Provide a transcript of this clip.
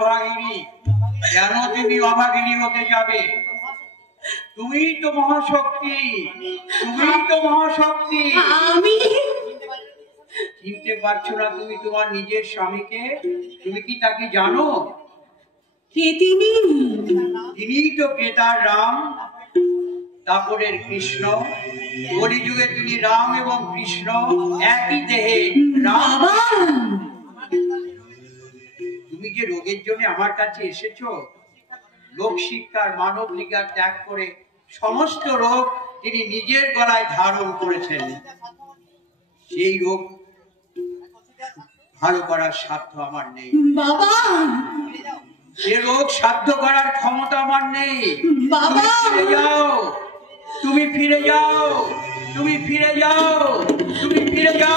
অভাগিনী? কেন তুমি অভাগিনী হতে যাবে? তুমি তো মহাশক্তি, তুমি তো মহাশক্তি। আমি চিনতে পারছো না তুমি তোমার নিজের স্বামীকে? তুমি কি তাকে জানো? কে তিনি? তিনিই তো ক্রেতার রাম, দাপরের কৃষ্ণ। কলিযুগে তিনি রাম এবং কৃষ্ণ একই দেহে রাম। তুমি যে রোগের জন্য আমার কাছে এসেছো, লোক শিক্ষার মানব লিগার ত্যাগ করে সমস্ত রোগ তিনি নিজের গলায় ধারণ করেছেন। সেই রোগ ভালো করার সাধ্য আমার নেই বাবা। সে রোগ সাধ্য করার ক্ষমতা আমার নেই বাবা। ফিরে যাও, তুমি ফিরে যাও, তুমি ফিরে যাও, তুমি ফিরে যাও।